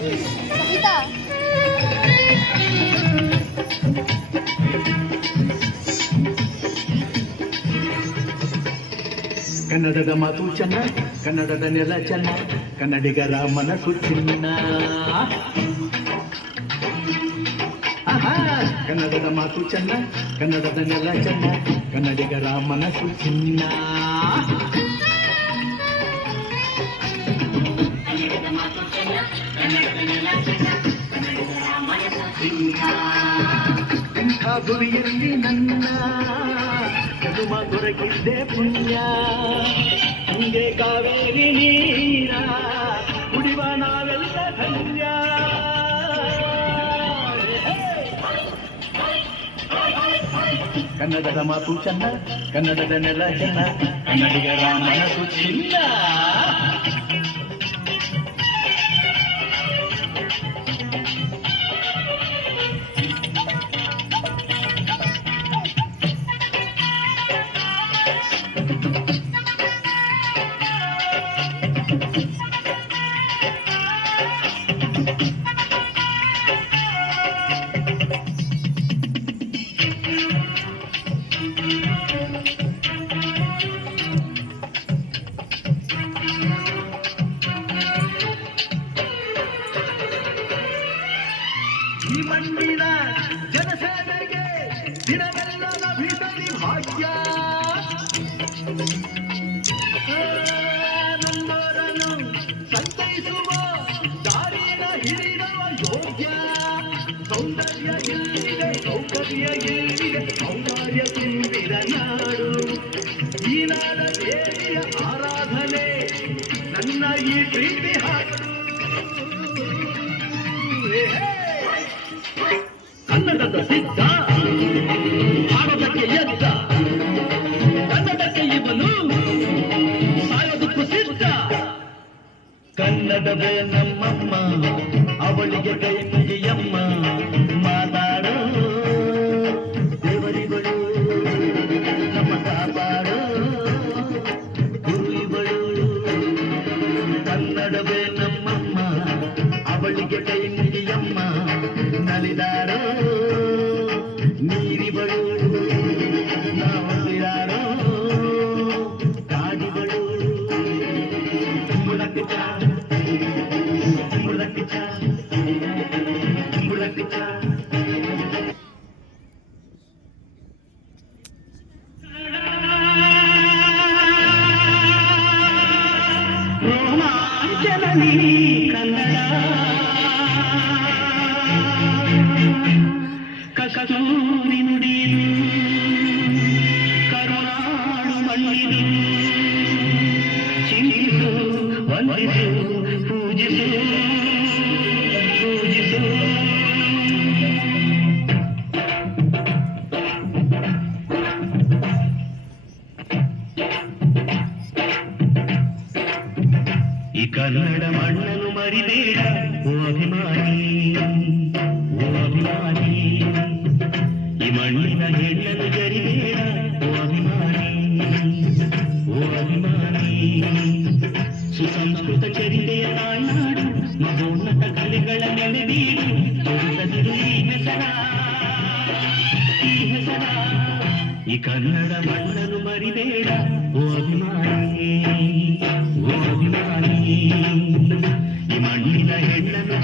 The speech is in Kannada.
ಸವಿತಾ ಕನ್ನಡದ ಮಾತು ಚೆನ್ನ, ಕನ್ನಡದ ನೆಲ ಚೆನ್ನ, ಕನ್ನಡಿಗರ ಮನಸ್ಸು ಚಿನ್ನ. ಕನ್ನಡದ ಮಾತು ಚೆನ್ನ, ಕನ್ನಡದ ನೆಲ ಚೆನ್ನ, ಕನ್ನಡಿಗರ ಮನಸ್ಸು ಚಿನ್ನ. ಇಂಥ ಗುರಿಯಲ್ಲಿ ನನ್ನ ಜನುಮ ದೊರಕಿದ್ದೆ ಪುಣ್ಯ. ಹಂಗೆ ಕಾವೇರಿ ನೀರ ಕುಡಿವ ನಾವೆಲ್ಲ ಧನ್ಯ. ಕನ್ನಡದ ಮಾತು ಚೆನ್ನ, ಕನ್ನಡದ ನೆಲ ಚೆನ್ನ, ಕನ್ನಡಿಗರ ಮನಸ್ಸು ಚಿನ್ನ. ಈ ಮಣ್ಣಿನ ಜನಸೇವೆಗೆ ದಿನವೆಲ್ಲ ಲಭಿಸಲಿ ಭಾಗ್ಯ. ನಮ್ಮವರನ್ನು ಸಂತೈಸುವ ದಾರಿನ ಹಿಡಿದವ ಯೋಗ್ಯ. ಸೌಂದರ್ಯ ಎಲ್ಲಿದೆ, ಸೌಕರ್ಯ ಎಲ್ಲಿದೆ, ಔದಾರ್ಯ ತುಂಬಿದ ನಾಡು. ಈ ನಾಡ ದೇವಿಯ ಆರಾಧನೆ ನನ್ನ ಈ ಪ್ರೀತಿ ಹಾಡು. ಕನ್ನಡದ ಸಿದ್ಧ ಹಾಡೋದಕ್ಕೆ ಎದ್ದ, ಕನ್ನಡಕ್ಕೆ ಇವನು ಸಾಯೋದಕ್ಕೂ ಸಿದ್ಧ. ಕನ್ನಡವೇ ನಮ್ಮಮ್ಮ, ಅವಳಿಗೆ ಕೈ ಮುಗಿಯಮ್ಮ. ಮಾತಾಡು ದೇವರಿಗಳು ನಮ್ಮ ಕಾಪಾಡು ಗುರುಗಳು. ಕನ್ನಡವೇ ನಮ್ಮಮ್ಮ, ಅವಳಿಗೆ ಕೈ ಮುಗಿಯಮ್ಮ. ನಲಿದಾರೋ ನೀರಿಗಳು ನಾವಲ್ಲಿದಾರೋ ಕಾಡಿಗಳು. ಮುಳಕಿಚ ಮುಳಕಿಚ ಮುಳಕಿಚ. ರೋಮಾಂಚನೀ ಕನ್ನಡ ಕಸೂರಿ ನುಡಿಯಲು ಕರುನಾಡು ಮಣ್ಣಿದು. ಚಿಂತಿಸು ವಂದಿಸು ಪೂಜಿಸು ಪೂಜಿಸು. ಈ ಕನ್ನಡ ಮಣ್ಣನ್ನು ಮರಿಬೇಡ ಓ ಅಭಿಮಾನಿ, ಓ ಅಭಿಮಾನಿ. ಈ ಮಣ್ಣಿನ ಹೆಣ್ಣನ್ನು ಜರಿಬೇಡ ಓ ಅಭಿಮಾನಿ, ಓ ಅಭಿಮಾನಿ. ಸುಸಂಸ್ಕೃತ ಚರಿತೆಯ ತಾಯ್ನಾಡು, ಮಹೋನ್ನತ ಕಲೆಗಳ ನೆಲೆಬೀಡು. ತೋರಿಸದಿರು ಈ ಹೆಸರ, ಈ ಹೆಸರ. ಈ ಕನ್ನಡ ಮಣ್ಣನ್ನು ಮರಿಬೇಡ ಓ ಅಭಿಮಾನಿ, ಓ ಅಭಿಮಾನಿ. ಈ ಮಣ್ಣಿನ ಹೆಣ್ಣನ್ನು